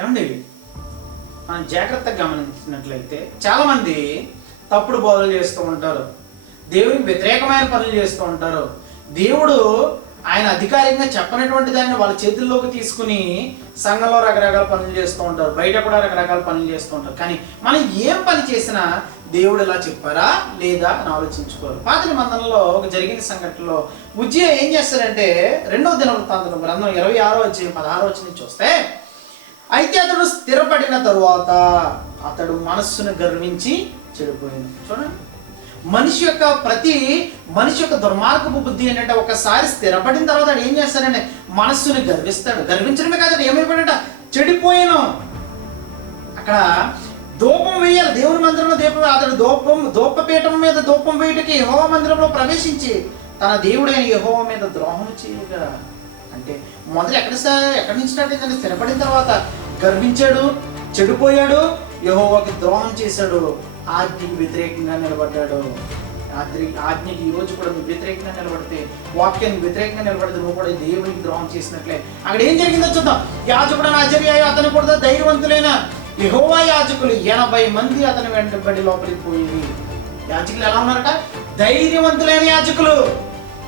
మనం జాగ్రత్తగా గమనించినట్లయితే చాలామంది తప్పుడు బోధలు చేస్తూ ఉంటారు. దేవునికి వ్యతిరేకమైన పనులు చేస్తూ ఉంటారు. దేవుడు ఆయన అధికారికంగా చెప్పనటువంటి దాన్ని వాళ్ళ చేతుల్లోకి తీసుకుని సంఘంలో రకరకాల పనులు చేస్తూ ఉంటారు. బయట కూడా రకరకాల పనులు చేస్తూ ఉంటారు. కానీ మనం ఏం పని చేసినా దేవుడు ఇలా చెప్పారా లేదా అని ఆలోచించుకోరు. పాత నిబంధనలో ఒక జరిగిన సంఘటనలో ఉజ్జయ ఏం చేస్తారంటే రెండవ దినవృత్తాంతం గ్రంథం ఇరవై ఆరో వచ్చి పదహారో వచ్చి నుంచి చూస్తే అయితే అతడు స్థిరపడిన తరువాత అతడు మనస్సును గర్వించి చెడిపోయింది చూడండి. మనిషి యొక్క ప్రతి మనిషి యొక్క దుర్మార్గపు బుద్ధి ఏంటంటే ఒకసారి స్థిరపడిన తర్వాత వాడు ఏం చేస్తాడంటే మనస్సుని గర్విస్తాడు. గర్వించడమే కాదు ఏమైపోయాడంట? చెడిపోయాను. అక్కడ దూపం వేయాలి. దేవుని మందిరంలో దీపం అతడు దూపం దూపపీఠం మీద దూపం వేయటకి యెహోవా మందిరంలో ప్రవేశించి తన దేవుడైన యెహోవా మీద ద్రోహం చేయగా అంటే మొదలు ఎక్కడ ఎక్కడి నుంచి స్టార్ట్ అయిందంటే స్థిరపడిన తర్వాత గర్వించాడు చెడిపోయాడు యహోవాకి ద్రోహం చేశాడు ఆజ్ఞకి వ్యతిరేకంగా నిలబడ్డాడు. ఆజ్ఞ ఆజ్ఞకి ఈ రోజు కూడా నువ్వు వ్యతిరేకంగా నిలబడితే వాక్యానికి వ్యతిరేకంగా నిలబడితే నువ్వు కూడా దేవునికి ద్రోహం చేసినట్లే. అక్కడ ఏం జరిగిందో చూద్దాం. యాజకుడు ఆశ్చర్య అతను కూడా ధైర్యవంతులైన యహోవా యాజకులు ఎనభై మంది అతని వెంటబడి లోపలికి పోయింది యాజకులు ఎలా ఉన్నారట? ధైర్యవంతులైన యాజకులు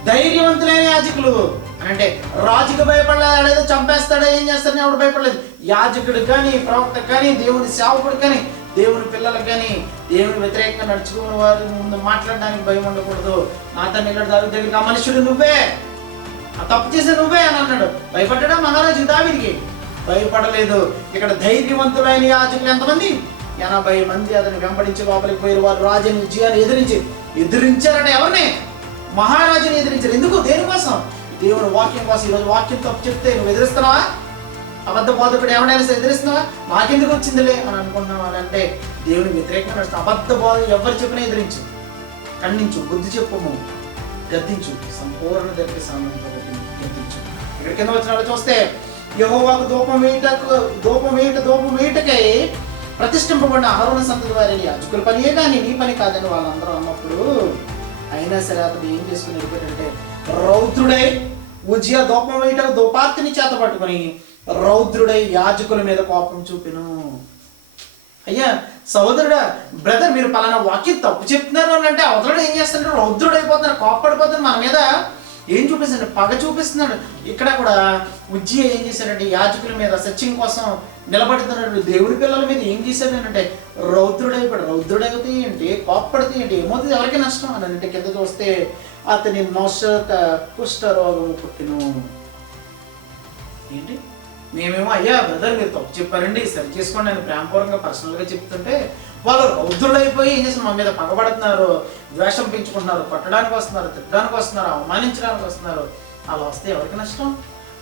ధైర్యవంతులైన యాజకులు. అని అంటే రాజుకు భయపడలేదు ఏదో చంపేస్తాడో ఏం చేస్తాడని ఎవడు భయపడలేదు. యాజకుడు కానీ ప్రవక్త కానీ దేవుని సేవకుడు కానీ దేవుని పిల్లలకు కానీ దేవుని వ్యతిరేకంగా నడుచుకున్న వారి ముందు మాట్లాడడానికి భయం ఉండకూడదు. నా తన ఇళ్ళ దావి దగ్గర ఆ మనుషుడు నువ్వే. ఆ తప్పు చేసే నువ్వే అని అన్నాడు. భయపడ్డా మహారాజు దావిడికి భయపడలేదు. ఇక్కడ ధైర్యవంతులైన యాజకులు ఎంతమంది? ఎనభై మంది అతని వెంబడించి లోపలికి పోయిన వారు రాజుని విజయాన్ని ఎదిరించి. ఎదిరించారట ఎవరిని? మహారాజుని ఎదిరించారు. ఎందుకు? దేనికోసం? దేవుని వాక్యం కోసం ఈరోజు వాక్యం తప్పు చెప్తే నువ్వు ఎదిరిస్తున్నావా? అబద్ధ బోధకుడు ఎవరైనా ఎదిరిస్తున్నావా? నాకెందుకు వచ్చిందిలే అని అనుకుంటున్నావు అని అంటే దేవుని వ్యతిరేకంగా నడుస్తావు అబద్ధ బోధ ఎవరు చెప్పినా ఎదిరించు. ఖండించు బుద్ధి చెప్పము గద్దించు సంపూర్ణ దగ్గర సామంతో గద్దించు ఇక్కడ కింద వచ్చిన చూస్తే యహోవాకు దూపం వేయటకు దూపం వేయట దూపం వేయటకై ప్రతిష్ఠింపబడిన ఆహరణ సంతతి వారి యాజకుల పనియే కానీ నీ పని కాదని వాళ్ళందరూ అన్నప్పుడు అయినా సరే అతను ఏం చేసుకుని వెళ్ళిపోయాడంటే రౌద్రుడై ఉజ్య దూపం వేయటకు దూపార్తిని చేత పట్టుకొని రౌద్రుడై యాజకుల మీద కోపం చూపెను. అయ్యా సహోదరుడా బ్రదర్ మీరు పలానా వాక్యం తప్పు చెప్తున్నారు అని అంటే అవతలడు ఏం చేస్తున్నాడు? రౌద్రుడు అయిపోతున్నాడు కోప్పడిపోతున్నాడు మన మీద. ఏం చూపిస్తున్నాడు? పగ చూపిస్తున్నాడు. ఇక్కడ కూడా ఉజ్జి ఏం చేశాడంటే యాజకుల మీద సత్యం కోసం నిలబడుతున్నాడు. దేవుడి పిల్లల మీద ఏం చేశాడు అంటే రౌద్రుడైపోయాడు. రౌద్రుడైతే ఏంటి? కోప్పడితే ఏంటి? ఏమవుతుంది? ఎవరికి నష్టం? అని అంటే కిందకి వస్తే అతని నొసట కుష్ఠరోగము పుట్టిను ఏంటి? మేమేమో అయ్యా బ్రదర్ మీరు తప్పు చెప్పారండి. సరి చేసుకోండి నేను ప్రేమపూర్వకంగా పర్సనల్గా చెప్తుంటే వాళ్ళు రౌద్రులైపోయి ఏం చేస్తున్నారు? మా మీద పగబడుతున్నారు. ద్వేషం పెంచుకుంటున్నారు. కొట్టడానికి వస్తున్నారు. తిట్టడానికి వస్తున్నారు. అవమానించడానికి వస్తున్నారు. అలా వస్తే ఎవరికి నష్టం?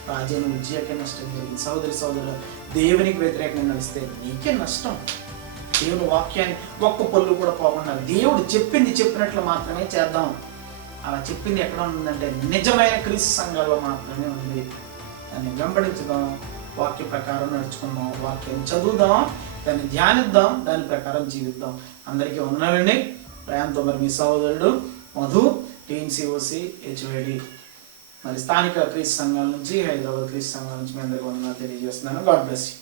రాజేను ఉజ్జయకే నష్టం జరిగింది. సోదరి సోదరు దేవునికి వ్యతిరేకంగా నడిస్తే నీకే నష్టం. దేవుని వాక్యాన్ని ఒక్క పళ్ళు కూడా పోకుండా దేవుడు చెప్పింది చెప్పినట్లు మాత్రమే చేద్దాం. అలా చెప్పింది ఎక్కడ ఉందంటే నిజమైన క్రీస్తు సంఘాల్లో మాత్రమే ఉంది. దాన్ని వెంబడించుదాం వాక్య ప్రకారం నడుచుకుందాం వాక్యం చదువుదాం దాన్ని ధ్యానిద్దాం దాని ప్రకారం జీవిద్దాం. అందరికీ ఉన్నారండి ప్రయాంతో మరి మీ సహోదరుడు మధు టీఎన్సిఓసి హెచ్వైడి. మరి స్థానిక క్రీస్తు సంఘాల నుంచి హైదరాబాద్ క్రీస్తు సంఘాల నుంచి మీ అందరికీ వందనాలు తెలియజేస్తున్నాను. God bless you.